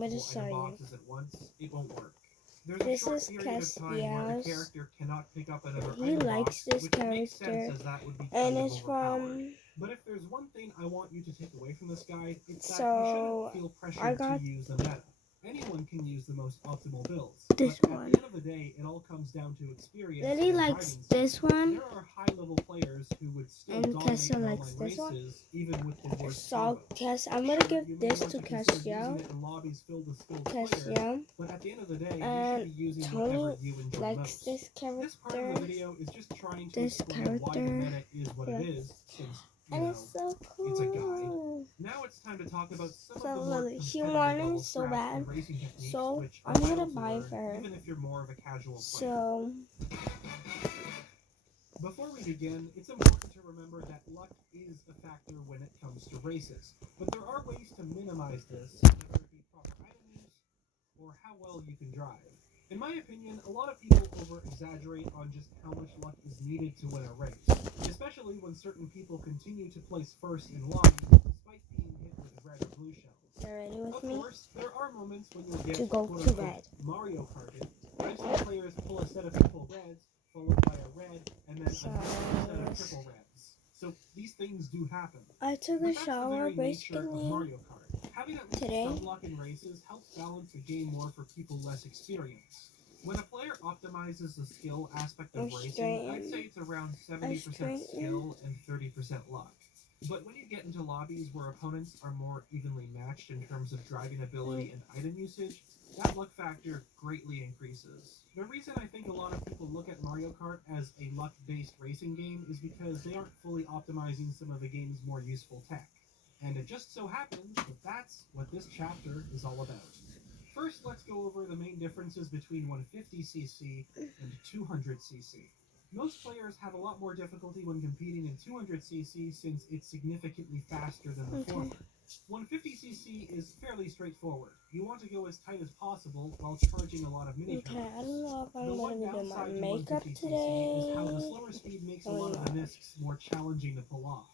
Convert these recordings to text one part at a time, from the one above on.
gonna multiple show item you. boxes at once, it won't work. There's a This short is period of time where a Castiel's. character cannot pick up another He item likes box, this which makes sense character, as that would be and kind of it's overpowered. from. But if there's one thing I want you to take away from this guide, it's that So, you shouldn't feel I pressured got to use the meta. Anyone can use the most optimal builds, this but one. at the end of the day, it all comes down to experience Lily and likes driving this skill. one, There are high-level players who would still and dominate Castiel in likes online this one. races, even with the worst So, combos. I'm gonna Sure, give you may this want to consider using Castiel. it in lobbies filled with skilled players, Castiel. but at the end of the day, you And should be using Tony whatever you enjoy likes most. this This part of the character. video is just trying to This explain why the character. meta is what it is, since, And it's so it's a guide. cool. Now it's time to talk about some So of the more Lily, she competitive wanted level it so strats bad. and racing techniques, So which are I'm vital gonna to buy learn, for her. even if you're more of a casual player. So Before we begin, it's important to remember that luck is a factor when it comes to races, but there are ways to minimize this, whether it be proper item use or how well you can drive. In my opinion, a lot of people over-exaggerate on just how much luck is needed to win a race, especially when certain people continue to place first in lobbies despite being hit with red or blue shells. you're ready with Of me? course, there are moments when you'll get To go to quote-unquote red. Mario Karted. I've seen players pull a set of triple reds, followed by a red, and then another set of triple reds. So these things do happen. I took But a that's shower the very nature of basically Mario Kart. Having at least today. some luck in races helps balance the game more for people less experienced. When a player optimizes the skill aspect of racing, I'd say it's around 70% skill and 30% luck. But when you get into lobbies where opponents are more evenly matched in terms of driving ability and item usage, that luck factor greatly increases. The reason I think a lot of people look at Mario Kart as a luck-based racing game is because they aren't fully optimizing some of the game's more useful tech. And it just so happens that that's what this chapter is all about. First, let's go over the main differences between 150cc and 200cc. Most players have a lot more difficulty when competing in 200cc since it's significantly faster than the former. 150cc is fairly straightforward. You want to go as tight as possible while charging a lot of mini Okay, I don't know if I'm The gonna one be doing my downside to makeup 150cc is how the today. slower speed makes a lot of the miscs more challenging to pull off.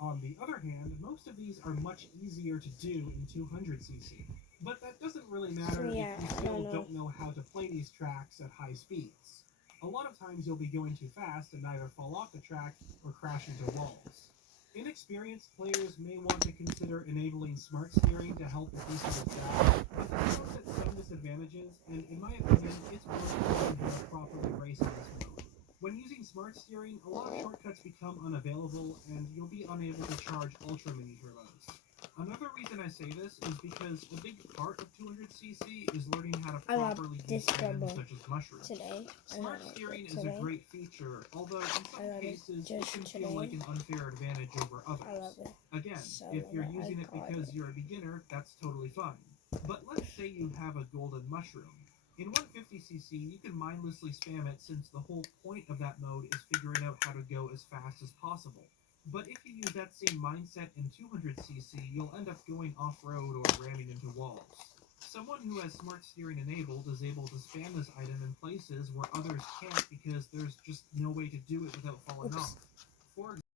On the other hand, most of these are much easier to do in 200cc. But that doesn't really matter if you still don't know how to play these tracks at high speeds. A lot of times you'll be going too fast and either fall off the track or crash into walls. Inexperienced players may want to consider enabling smart steering to help with these sort of tracks, but this comes at some disadvantages, and in my opinion, it's worth it to properly race in this mode. When using smart steering, a lot of shortcuts become unavailable, and you'll be unable to charge ultra mini turbos. Another reason I say this is because a big part of 200cc is learning how to properly use items such as mushrooms. Smart steering is a great feature, although in some cases it can feel like an unfair advantage over others. Again, if you're using it because you're a beginner, that's totally fine. But let's say you have a golden mushroom. In 150cc, you can mindlessly spam it since the whole point of that mode is figuring out how to go as fast as possible. But if you use that same mindset in 200cc, you'll end up going off-road or ramming into walls. Someone who has smart steering enabled is able to spam this item in places where others can't because there's just no way to do it without falling off. For